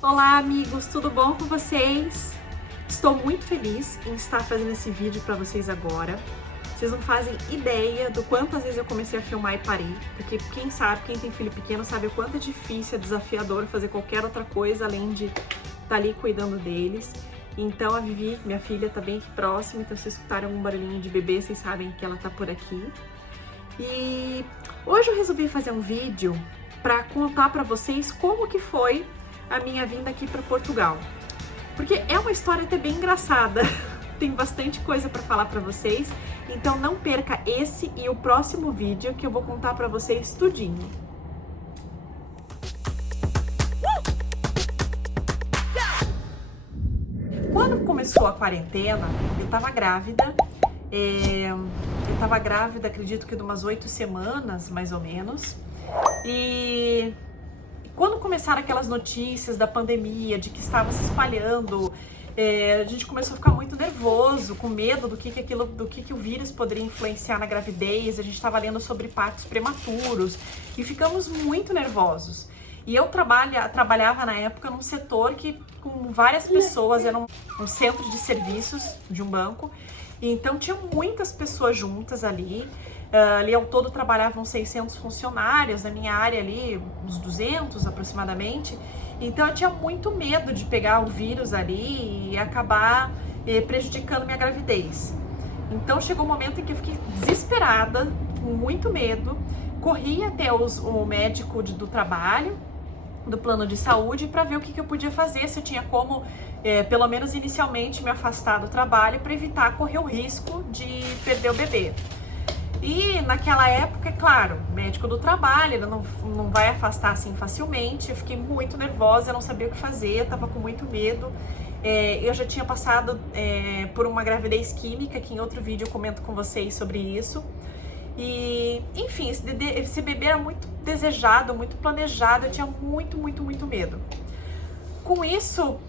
Olá amigos, tudo bom com vocês? Estou muito feliz em estar fazendo esse vídeo para vocês agora. Vocês não fazem ideia do quantas vezes eu comecei a filmar e parei, porque quem sabe, quem tem filho pequeno sabe o quanto é difícil, é desafiador fazer qualquer outra coisa além de estar ali cuidando deles. Então a Vivi, minha filha, tá bem aqui próxima, então se vocês escutarem um barulhinho de bebê, vocês sabem que ela tá por aqui. E hoje eu resolvi fazer um vídeo para contar para vocês como que foi a minha vinda aqui para Portugal. Porque é uma história até bem engraçada, tem bastante coisa para falar para vocês, então não perca esse e o próximo vídeo que eu vou contar para vocês tudinho. Quando começou a quarentena, eu tava grávida, acredito que de umas 8 semanas, mais ou menos, e quando começaram aquelas notícias da pandemia, de que estava se espalhando, a gente começou a ficar muito nervoso, com medo do que o vírus poderia influenciar na gravidez. A gente estava lendo sobre partos prematuros e ficamos muito nervosos. E eu trabalhava na época num setor que com várias pessoas, era um centro de serviços de um banco, e então tinha muitas pessoas juntas ali. Ali ao todo trabalhavam 600 funcionários, na minha área ali uns 200 aproximadamente, então eu tinha muito medo de pegar o vírus ali e acabar prejudicando minha gravidez. Então chegou um momento em que eu fiquei desesperada, com muito medo, corri até o médico do trabalho, do plano de saúde, para ver o que eu podia fazer, se eu tinha como, pelo menos inicialmente, me afastar do trabalho para evitar correr o risco de perder o bebê. E naquela época, é claro, médico do trabalho, ele não vai afastar assim facilmente. Eu fiquei muito nervosa, eu não sabia o que fazer, eu tava com muito medo. Eu já tinha passado por uma gravidez química, que em outro vídeo eu comento com vocês sobre isso. E, enfim, esse bebê era muito desejado, muito planejado, eu tinha muito medo. Com isso,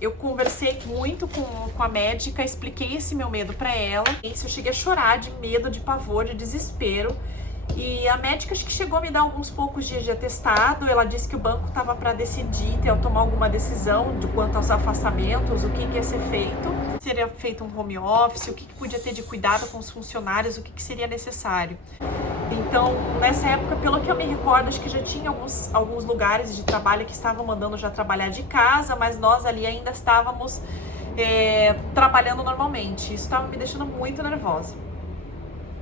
eu conversei muito com a médica, expliquei esse meu medo pra ela. Eu cheguei a chorar de medo, de pavor, de desespero. E a médica acho que chegou a me dar alguns poucos dias de atestado. Ela disse que o banco estava para decidir, tomar alguma decisão de quanto aos afastamentos, o que ia ser feito. Seria feito um home office, o que podia ter de cuidado com os funcionários, o que seria necessário. Então, nessa época, pelo que eu me recordo, acho que já tinha alguns lugares de trabalho que estavam mandando já trabalhar de casa, mas nós ali ainda estávamos trabalhando normalmente. Isso estava me deixando muito nervosa.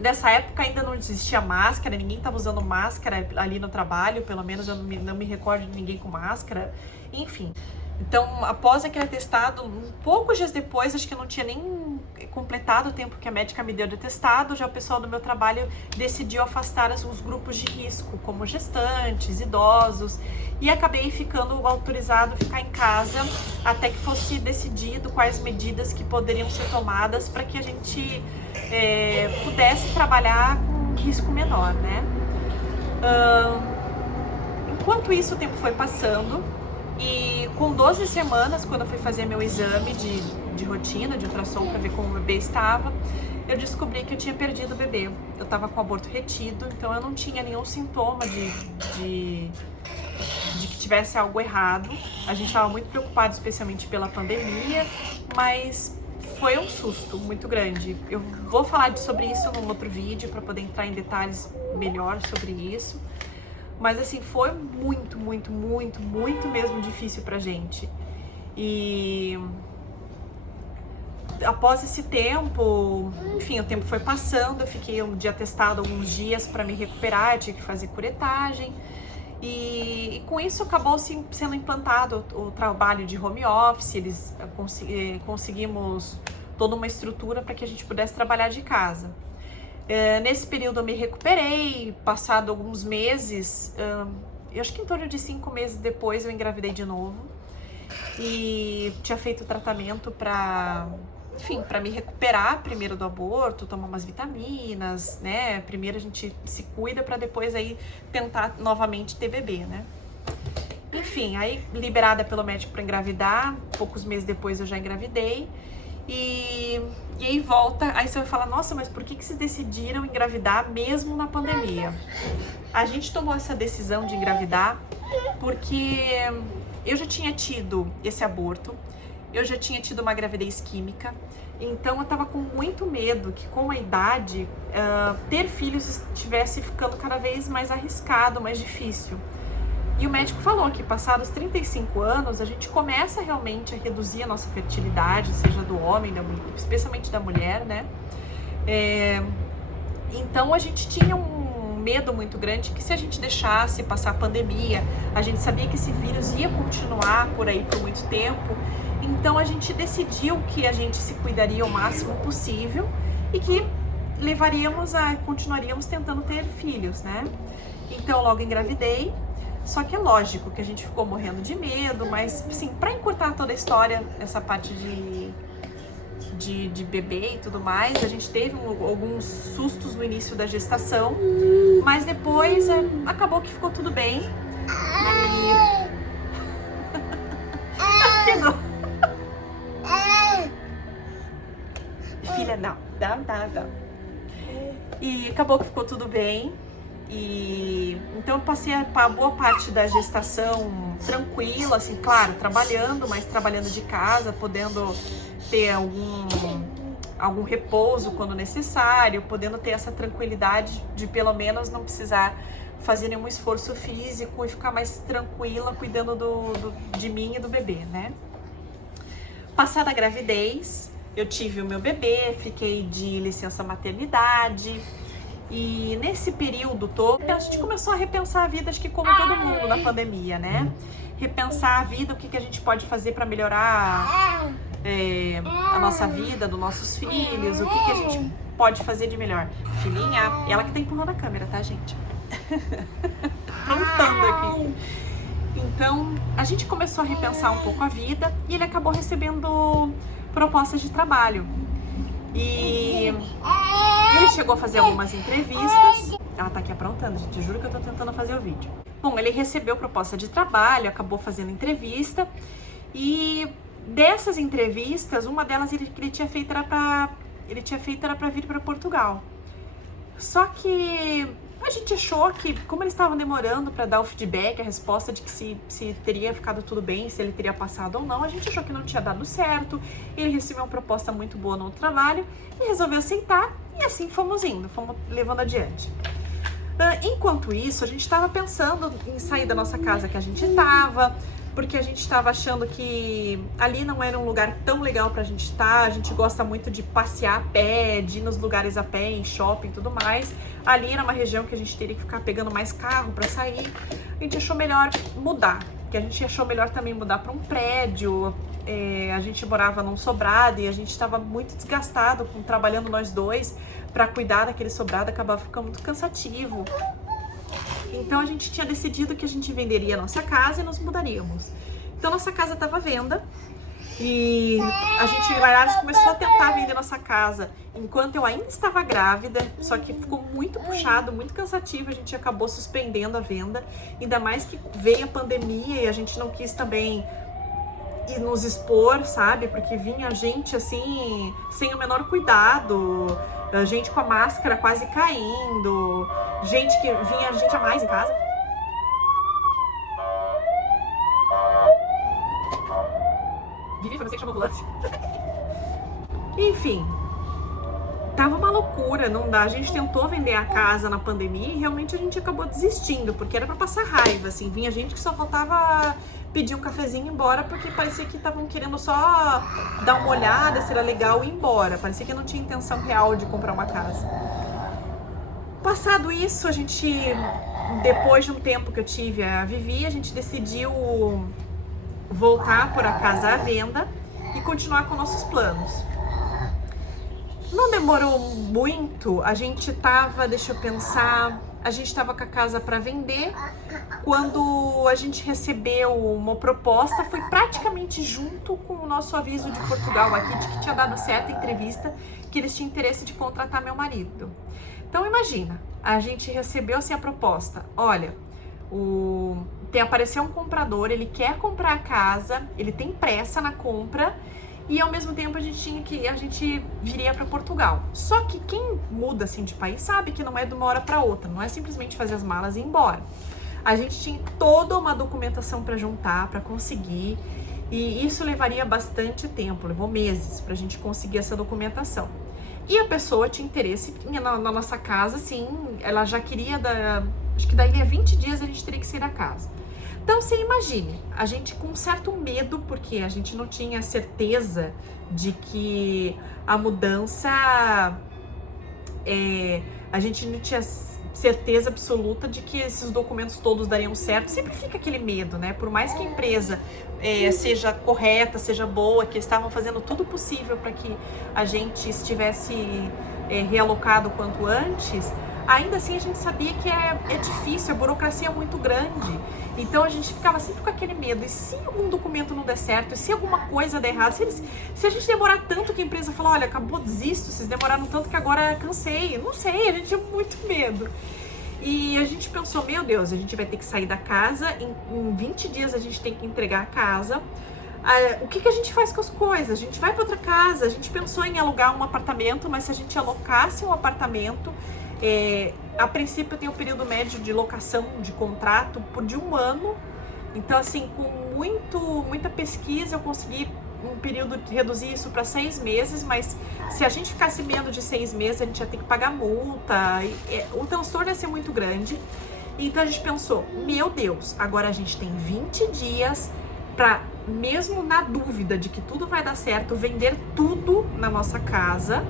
Nessa época ainda não existia máscara, ninguém estava usando máscara ali no trabalho, pelo menos eu não me recordo de ninguém com máscara, enfim. Então, após aquele atestado, poucos dias depois, acho que eu não tinha nem completado o tempo que a médica me deu de atestado, já o pessoal do meu trabalho decidiu afastar os grupos de risco, como gestantes, idosos, e acabei ficando autorizado a ficar em casa até que fosse decidido quais medidas que poderiam ser tomadas para que a gente pudesse trabalhar com risco menor, né? Enquanto isso, o tempo foi passando. E com 12 semanas, quando eu fui fazer meu exame de rotina, de ultrassom, para ver como o bebê estava, eu descobri que eu tinha perdido o bebê. Eu estava com o aborto retido, então eu não tinha nenhum sintoma de que tivesse algo errado. A gente estava muito preocupado, especialmente pela pandemia, mas foi um susto muito grande. Eu vou falar sobre isso num outro vídeo, para poder entrar em detalhes melhor sobre isso. Mas assim, foi muito mesmo difícil pra gente. E após esse tempo, enfim, o tempo foi passando, eu fiquei de atestado alguns dias para me recuperar, eu tinha que fazer curetagem. E com isso acabou sendo implantado o trabalho de home office, conseguimos toda uma estrutura para que a gente pudesse trabalhar de casa. Nesse período eu me recuperei, passado alguns meses, eu acho que em torno de 5 meses depois eu engravidei de novo e tinha feito tratamento para me recuperar primeiro do aborto, tomar umas vitaminas, né? Primeiro a gente se cuida para depois aí tentar novamente ter bebê, né? Enfim, aí liberada pelo médico para engravidar, poucos meses depois eu já engravidei. E E aí volta, aí você vai falar, nossa, mas por que vocês decidiram engravidar mesmo na pandemia? A gente tomou essa decisão de engravidar porque eu já tinha tido esse aborto, eu já tinha tido uma gravidez química, então eu tava com muito medo que com a idade ter filhos estivesse ficando cada vez mais arriscado, mais difícil. E o médico falou que passados 35 anos a gente começa realmente a reduzir a nossa fertilidade, seja do homem, especialmente da mulher, né? Então a gente tinha um medo muito grande que se a gente deixasse passar a pandemia, a gente sabia que esse vírus ia continuar por aí por muito tempo, então a gente decidiu que a gente se cuidaria o máximo possível e que continuaríamos tentando ter filhos, né? Então logo engravidei, só que é lógico que a gente ficou morrendo de medo, mas assim, pra encurtar toda a história, essa parte de bebê e tudo mais, a gente teve alguns sustos no início da gestação, mas depois acabou que ficou tudo bem. Filha, não. E acabou que ficou tudo bem. E então eu passei a boa parte da gestação tranquila, assim, claro, trabalhando, mas trabalhando de casa, podendo ter algum repouso quando necessário, podendo ter essa tranquilidade de pelo menos não precisar fazer nenhum esforço físico e ficar mais tranquila cuidando de mim e do bebê, né? Passada a gravidez, eu tive o meu bebê, fiquei de licença maternidade. E nesse período todo, a gente começou a repensar a vida, acho que como todo mundo na pandemia, né? Repensar a vida, o que a gente pode fazer para melhorar a nossa vida, dos nossos filhos, o que a gente pode fazer de melhor. Filhinha, ela que tá empurrando a câmera, tá, gente? Aprontando aqui. Então, a gente começou a repensar um pouco a vida e ele acabou recebendo propostas de trabalho. E ele chegou a fazer algumas entrevistas. Ela tá aqui aprontando, gente, eu juro que eu tô tentando fazer o vídeo. Bom, ele recebeu proposta de trabalho, acabou fazendo entrevista. E dessas entrevistas, uma delas que ele tinha feito era pra vir para Portugal. Só que a gente achou que, como eles estavam demorando para dar o feedback, a resposta de que se teria ficado tudo bem, se ele teria passado ou não, a gente achou que não tinha dado certo. Ele recebeu uma proposta muito boa no trabalho e resolveu aceitar, e assim fomos indo, fomos levando adiante. Enquanto isso, a gente estava pensando em sair da nossa casa que a gente estava, porque a gente estava achando que ali não era um lugar tão legal pra gente estar. A gente gosta muito de passear a pé, de ir nos lugares a pé, em shopping e tudo mais. Ali era uma região que a gente teria que ficar pegando mais carro pra sair. A gente achou melhor mudar, que a gente achou melhor também mudar pra um prédio. A gente morava num sobrado e a gente estava muito desgastado trabalhando nós dois pra cuidar daquele sobrado, acabava ficando muito cansativo. Então a gente tinha decidido que a gente venderia a nossa casa e nos mudaríamos. Então nossa casa estava à venda e a gente começou a tentar vender nossa casa enquanto eu ainda estava grávida, só que ficou muito puxado, muito cansativo, a gente acabou suspendendo a venda, ainda mais que veio a pandemia e a gente não quis também nos expor, sabe? Porque vinha gente assim, sem o menor cuidado, gente com a máscara quase caindo, gente a mais em casa. Vivi, foi você que chamou a ambulância. Enfim, tava uma loucura, não dá. A gente tentou vender a casa na pandemia e realmente a gente acabou desistindo, porque era pra passar raiva, assim. Vinha gente que só faltava pedir um cafezinho e ir embora, porque parecia que estavam querendo só dar uma olhada, se era legal e ir embora. Parecia que não tinha intenção real de comprar uma casa. Passado isso, a gente, depois de um tempo que eu tive a Vivi, a gente decidiu voltar a pôr a casa à venda e continuar com nossos planos. Não demorou muito, a gente tava, deixa eu pensar, a gente tava com a casa para vender. Quando a gente recebeu uma proposta, foi praticamente junto com o nosso aviso de Portugal aqui, de que tinha dado certa entrevista, que eles tinham interesse de contratar meu marido. Então imagina, a gente recebeu assim a proposta, olha, apareceu um comprador, ele quer comprar a casa, ele tem pressa na compra e ao mesmo tempo a gente viria para Portugal. Só que quem muda assim de país sabe que não é de uma hora para outra, não é simplesmente fazer as malas e ir embora. A gente tinha toda uma documentação para juntar, para conseguir, e isso levaria bastante tempo, levou meses para a gente conseguir essa documentação. E a pessoa tinha interesse na nossa casa, sim, ela já queria, acho que daí a 20 dias a gente teria que sair da casa. Então, você imagine, a gente com certo medo, porque a gente não tinha certeza de que a mudança, a gente não tinha certeza absoluta de que esses documentos todos dariam certo. Sempre fica aquele medo, né? Por mais que a empresa seja correta, seja boa, que eles estavam fazendo tudo possível para que a gente estivesse realocado quanto antes, ainda assim a gente sabia que é difícil, a burocracia é muito grande. Então a gente ficava sempre com aquele medo. E se algum documento não der certo? E se alguma coisa der errado? Se a gente demorar tanto que a empresa falar, olha, acabou, desisto, vocês demoraram tanto que agora cansei. Não sei, a gente tinha muito medo. E a gente pensou, meu Deus, a gente vai ter que sair da casa, em 20 dias a gente tem que entregar a casa. O que a gente faz com as coisas? A gente vai para outra casa. A gente pensou em alugar um apartamento, mas se a gente alocasse um apartamento, a princípio tem um período médio de locação de contrato de 1 ano. Então, assim, com muita pesquisa eu consegui um período reduzir isso para 6 meses, mas se a gente ficasse menos de 6 meses, a gente ia ter que pagar multa. O transtorno ia ser muito grande. Então a gente pensou, meu Deus, agora a gente tem 20 dias para, mesmo na dúvida de que tudo vai dar certo, vender tudo na nossa casa.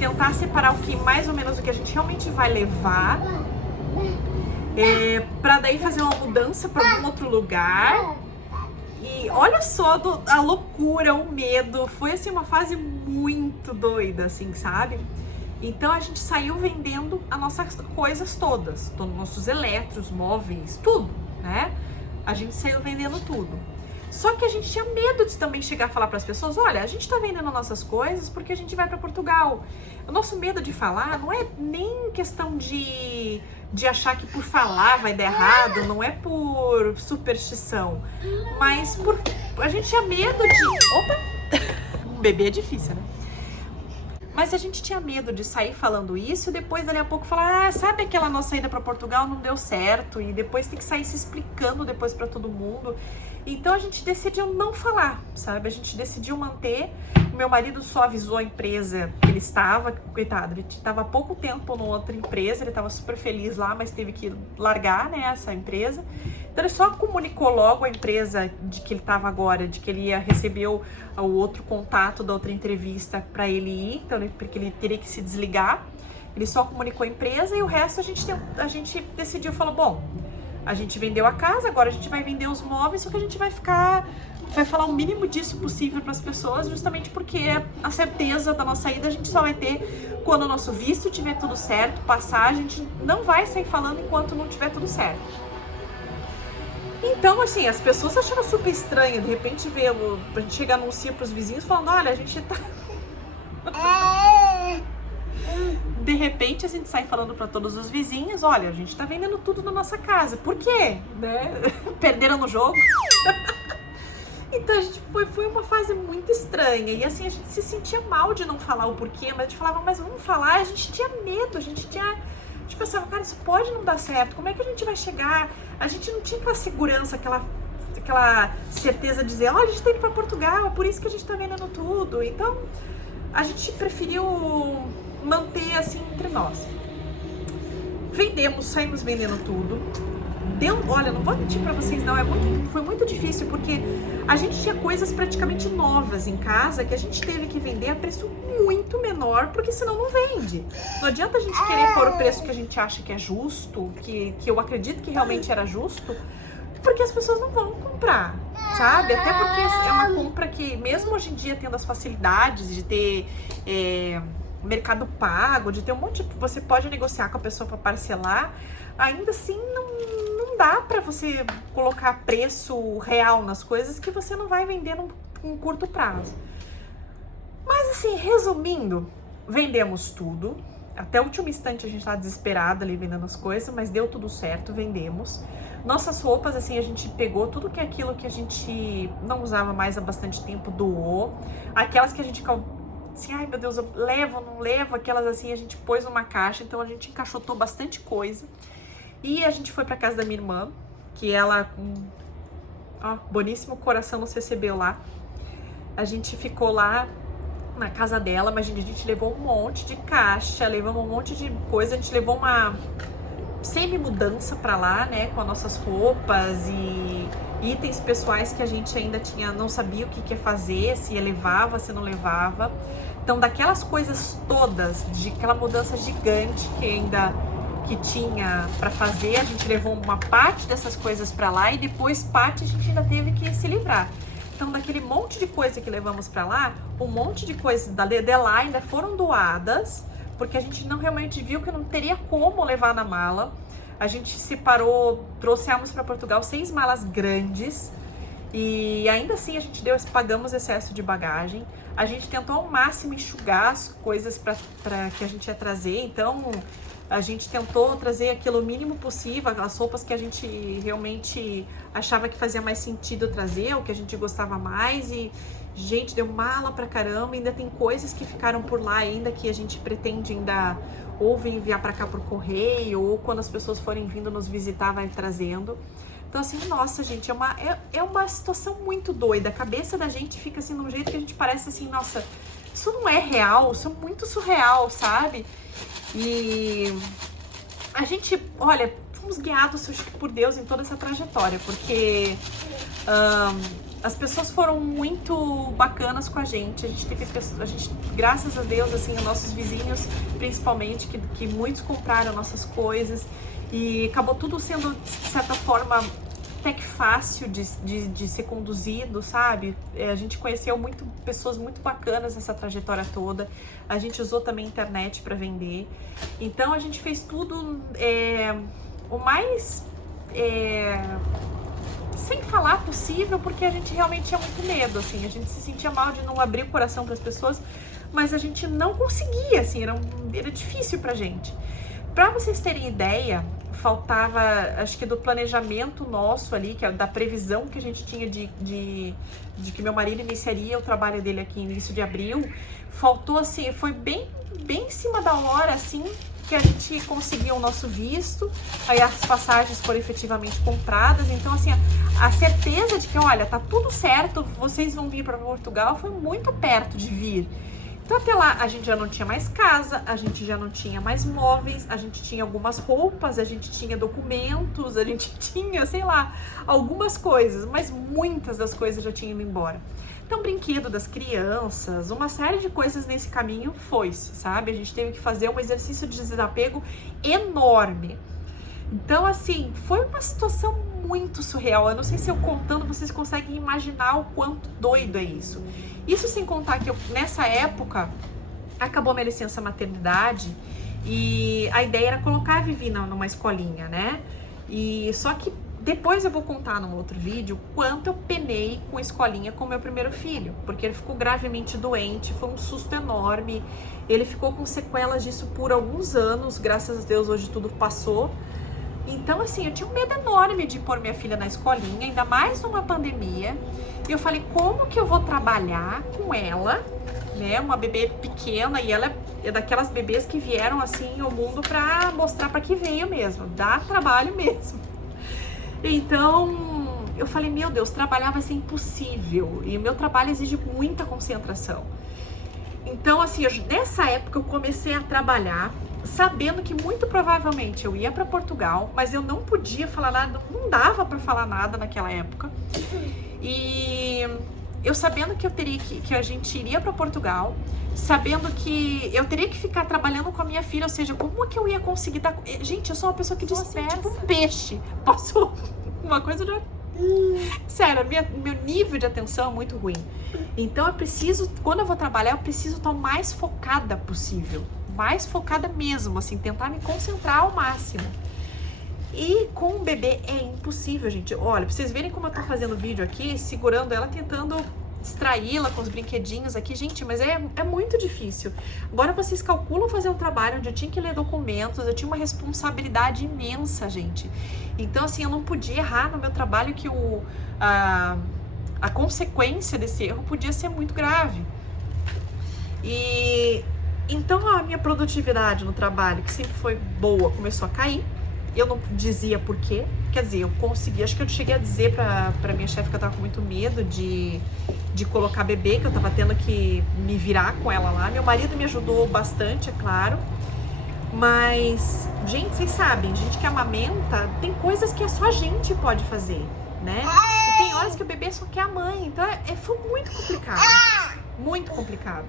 Tentar separar mais ou menos o que a gente realmente vai levar, para daí fazer uma mudança para algum outro lugar. E olha só a loucura, o medo, foi assim uma fase muito doida, assim, sabe? Então a gente saiu vendendo as nossas coisas todas, nossos eletros, móveis, tudo, né? A gente saiu vendendo tudo. Só que a gente tinha medo de também chegar a falar para as pessoas, olha, a gente tá vendendo nossas coisas porque a gente vai para Portugal. O nosso medo de falar não é nem questão de achar que por falar vai dar errado, não é por superstição, mas a gente tinha medo de... Opa! Um bebê é difícil, né? Mas a gente tinha medo de sair falando isso e depois, dali a pouco, falar, sabe aquela nossa ida para Portugal não deu certo, e depois tem que sair se explicando depois para todo mundo. Então a gente decidiu não falar, sabe? A gente decidiu manter. O meu marido só avisou a empresa que ele estava, coitado, ele estava há pouco tempo numa outra empresa, ele estava super feliz lá, mas teve que largar, né, essa empresa. Então ele só comunicou logo à empresa de que ele estava agora, de que ele ia receber o outro contato da outra entrevista para ele ir, então porque ele teria que se desligar. Ele só comunicou a empresa e o resto a gente decidiu, falou, bom, a gente vendeu a casa, agora a gente vai vender os móveis, só que a gente vai falar o mínimo disso possível para as pessoas, justamente porque a certeza da nossa ida a gente só vai ter quando o nosso visto tiver tudo certo, passar, a gente não vai sair falando enquanto não tiver tudo certo. Então, assim, as pessoas acharam super estranho, de repente a gente chega a anunciar para os vizinhos falando, olha, a gente tá... De repente a gente sai falando para todos os vizinhos, olha, a gente tá vendendo tudo na nossa casa. Por quê? Né? Perderam no jogo? Então a gente foi uma fase muito estranha. E assim, a gente se sentia mal de não falar o porquê, mas a gente falava, mas vamos falar. A gente tinha medo, a gente pensava, cara, isso pode não dar certo. Como é que a gente vai chegar? A gente não tinha aquela segurança, aquela certeza de dizer, olha, a gente tá indo pra Portugal, por isso que a gente tá vendendo tudo. Então a gente preferiu manter assim entre nós. Vendemos, saímos vendendo tudo. Olha, não vou mentir pra vocês não, foi muito difícil, porque a gente tinha coisas praticamente novas em casa que a gente teve que vender a preço muito menor, porque senão não vende. Não adianta a gente querer pôr o preço que a gente acha que é justo, que eu acredito que realmente era justo, porque as pessoas não vão comprar, sabe? Até porque é uma compra que, mesmo hoje em dia, tendo as facilidades de ter Mercado Pago, de ter um monte de... Você pode negociar com a pessoa para parcelar, ainda assim não dá para você colocar preço real nas coisas que você não vai vender num curto prazo. Mas assim, resumindo, vendemos tudo. Até o último instante a gente tá desesperada ali vendendo as coisas, mas deu tudo certo, vendemos. Nossas roupas, assim, a gente pegou tudo que é aquilo que a gente não usava mais há bastante tempo, doou. Aquelas que a gente, assim, ai meu Deus, eu levo, não levo, aquelas assim, a gente pôs numa caixa, então a gente encaixotou bastante coisa. E a gente foi pra casa da minha irmã, que ela, ó, boníssimo coração nos recebeu lá. A gente ficou lá na casa dela, mas a gente levou um monte de caixa, levamos um monte de coisa, a gente levou uma semi-mudança pra lá, né, com as nossas roupas e itens pessoais que a gente ainda não sabia o que ia fazer, se levava, se não levava. Então, daquelas coisas todas, de aquela mudança gigante que tinha pra fazer, a gente levou uma parte dessas coisas pra lá e depois parte a gente ainda teve que se livrar. Então, daquele monte de coisa que levamos pra lá, um monte de coisas de lá ainda foram doadas, porque a gente não realmente viu que não teria como levar na mala. A gente separou, trouxemos para Portugal 6 malas grandes e ainda assim a gente pagamos excesso de bagagem. A gente tentou ao máximo enxugar as coisas para que a gente ia trazer, então a gente tentou trazer aquilo o mínimo possível, as roupas que a gente realmente achava que fazia mais sentido trazer, o que a gente gostava mais. E, gente, deu mala pra caramba, ainda tem coisas que ficaram por lá ainda que a gente pretende ainda ou enviar pra cá por correio, ou quando as pessoas forem vindo nos visitar, vai trazendo. Então, assim, nossa, gente, é uma situação muito doida. A cabeça da gente fica assim, de um jeito que a gente parece assim, nossa, isso não é real, isso é muito surreal, sabe? E a gente, olha, fomos guiados por Deus em toda essa trajetória, porque as pessoas foram muito bacanas com a gente. A gente, graças a Deus, assim, os nossos vizinhos, principalmente, que muitos compraram nossas coisas e acabou tudo sendo, de certa forma, até que fácil de ser conduzido, sabe? A gente conheceu pessoas muito bacanas nessa trajetória toda. A gente usou também a internet para vender. Então a gente fez tudo o mais sem falar possível, porque a gente realmente tinha muito medo, assim. A gente se sentia mal de não abrir o coração para as pessoas, mas a gente não conseguia, assim, era difícil pra gente. Para vocês terem ideia, faltava, acho que do planejamento nosso ali, que é da previsão que a gente tinha de que meu marido iniciaria o trabalho dele aqui no início de abril, faltou assim, foi bem em cima da hora, assim, que a gente conseguiu o nosso visto, aí as passagens foram efetivamente compradas. Então, assim, a certeza de que, olha, tá tudo certo, vocês vão vir para Portugal, foi muito perto de vir. Então, até lá, a gente já não tinha mais casa, a gente já não tinha mais móveis, a gente tinha algumas roupas, a gente tinha documentos, a gente tinha, sei lá, algumas coisas, mas muitas das coisas já tinham ido embora. Então, brinquedo das crianças, uma série de coisas nesse caminho foi-se, sabe? A gente teve que fazer um exercício de desapego enorme. Então, assim, foi uma situação muito surreal. Eu não sei se eu contando vocês conseguem imaginar o quanto doido é isso. Isso sem contar que nessa época, acabou minha licença maternidade e a ideia era colocar a Vivi numa escolinha, né? E só que depois eu vou contar num outro vídeo quanto eu penei com escolinha com meu primeiro filho, porque ele ficou gravemente doente, foi um susto enorme. Ele ficou com sequelas disso por alguns anos, graças a Deus hoje tudo passou. Então, assim, eu tinha um medo enorme de pôr minha filha na escolinha, ainda mais numa pandemia. E eu falei, como que eu vou trabalhar com ela, né? Uma bebê pequena, e ela é daquelas bebês que vieram, assim, ao mundo pra mostrar pra que veio mesmo. Dá trabalho mesmo. Então, eu falei, meu Deus, trabalhar vai ser impossível. E o meu trabalho exige muita concentração. Então, assim, nessa época eu comecei a trabalhar, sabendo que muito provavelmente eu ia para Portugal, mas eu não podia falar nada, não dava para falar nada naquela época. E eu sabendo que que a gente iria para Portugal, sabendo que eu teria que ficar trabalhando com a minha filha, ou seja, como que eu ia conseguir dar... Gente, eu sou uma pessoa que dispersa tipo um peixe. Posso... Uma coisa já... Sério, meu nível de atenção é muito ruim. Então eu preciso, quando eu vou trabalhar, eu preciso estar o mais focada possível. Mais focada mesmo, assim, tentar me concentrar ao máximo. E com o bebê é impossível, gente. Olha, pra vocês verem como eu tô fazendo vídeo aqui, segurando ela, tentando distraí-la com os brinquedinhos aqui, gente, mas é muito difícil. Agora vocês calculam fazer um trabalho onde eu tinha que ler documentos, eu tinha uma responsabilidade imensa, gente. Então, assim, eu não podia errar no meu trabalho, que a consequência desse erro podia ser muito grave. E então a minha produtividade no trabalho, que sempre foi boa, começou a cair. Eu não dizia por quê. Quer dizer, eu consegui, acho que eu cheguei a dizer pra minha chefe que eu tava com muito medo de colocar bebê, que eu tava tendo que me virar com ela lá. Meu marido me ajudou bastante, é claro. Mas, gente, vocês sabem, gente que amamenta, tem coisas que só a gente pode fazer, né? E tem horas que o bebê só quer a mãe. Então, foi muito complicado. Muito complicado.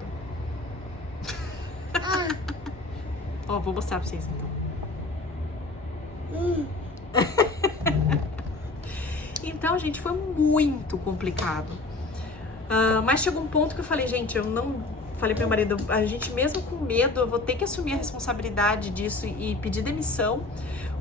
Ó, vou mostrar pra vocês, então. Então, gente, foi muito complicado. Mas chegou um ponto que eu falei, gente, eu não... Falei pro meu marido, a gente mesmo com medo, eu vou ter que assumir a responsabilidade disso e pedir demissão,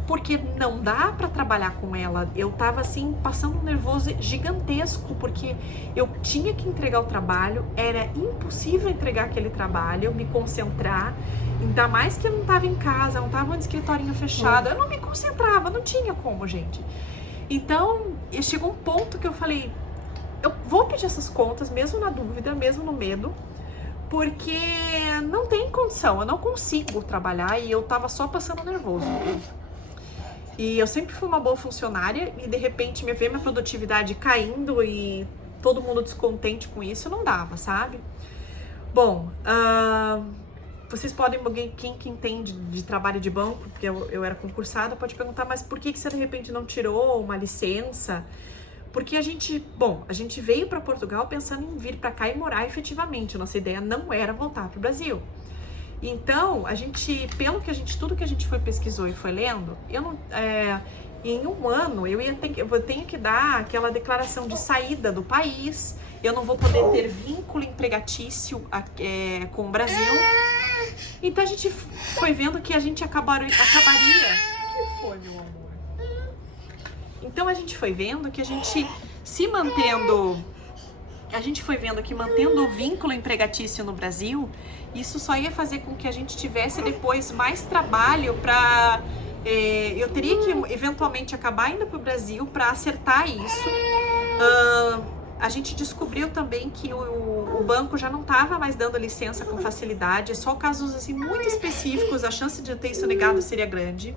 porque não dá pra trabalhar com ela. Eu tava, assim, passando um nervoso gigantesco, porque eu tinha que entregar o trabalho, era impossível entregar aquele trabalho, me concentrar, ainda mais que eu não tava em casa, não tava no escritorinho fechado, eu não me concentrava, não tinha como, gente. Então, chegou um ponto que eu falei, eu vou pedir essas contas, mesmo na dúvida, mesmo no medo, porque não tem condição, eu não consigo trabalhar e eu tava só passando nervoso. E eu sempre fui uma boa funcionária e de repente ver minha produtividade caindo e todo mundo descontente com isso, não dava, sabe? Bom, vocês podem, quem que entende de trabalho de banco, porque eu era concursada, pode perguntar, mas por que você de repente não tirou uma licença? Porque a gente veio para Portugal pensando em vir para cá e morar efetivamente. Nossa ideia não era voltar para o Brasil. Então, tudo que a gente pesquisou e foi lendo, em um ano eu tenho que dar aquela declaração de saída do país. Eu não vou poder ter vínculo empregatício com o Brasil. Então a gente foi vendo que a gente acabaria. O que foi, meu amor? Então a gente foi vendo que a gente foi vendo que mantendo o vínculo empregatício no Brasil, isso só ia fazer com que a gente tivesse depois mais trabalho para... eu teria que eventualmente acabar indo para o Brasil para acertar isso. A gente descobriu também que o banco já não estava mais dando licença com facilidade, só casos assim, muito específicos, a chance de ter isso negado seria grande.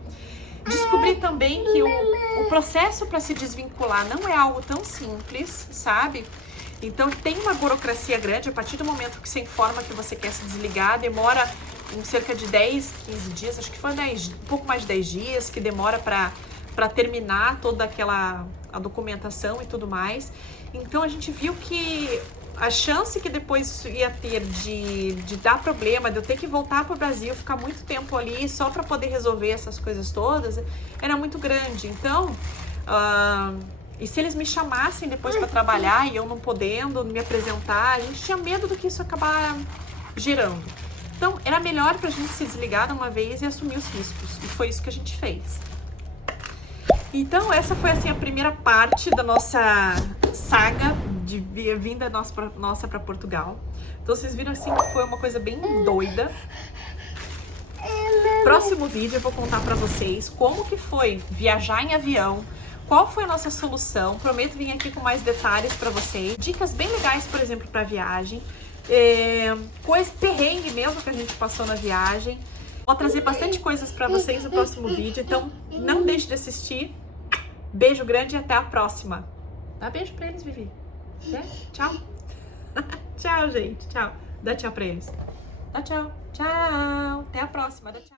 Descobri também que o processo para se desvincular não é algo tão simples, sabe? Então tem uma burocracia grande. A partir do momento que você informa que você quer se desligar, demora cerca de 10, 15 dias, acho que foi um pouco mais de 10 dias que demora para terminar toda a documentação e tudo mais. Então a gente viu que a chance que depois isso ia ter de dar problema, de eu ter que voltar para o Brasil, ficar muito tempo ali só para poder resolver essas coisas todas, era muito grande. Então, e se eles me chamassem depois para trabalhar e eu não podendo me apresentar, a gente tinha medo do que isso acabar gerando. Então, era melhor para a gente se desligar de uma vez e assumir os riscos. E foi isso que a gente fez. Então, essa foi assim a primeira parte da nossa saga de vinda nossa para Portugal. Então vocês viram assim que foi uma coisa bem doida. Próximo vídeo eu vou contar para vocês como que foi viajar em avião, qual foi a nossa solução. Prometo vir aqui com mais detalhes para vocês, dicas bem legais, por exemplo, para viagem, perrengue mesmo que a gente passou na viagem. Vou trazer bastante coisas para vocês no próximo vídeo, então não deixe de assistir. Beijo grande e até a próxima. Dá beijo pra eles, Vivi. Tchau. Tchau, gente. Tchau. Dá tchau pra eles. Dá tchau. Tchau. Até a próxima. Dá tchau.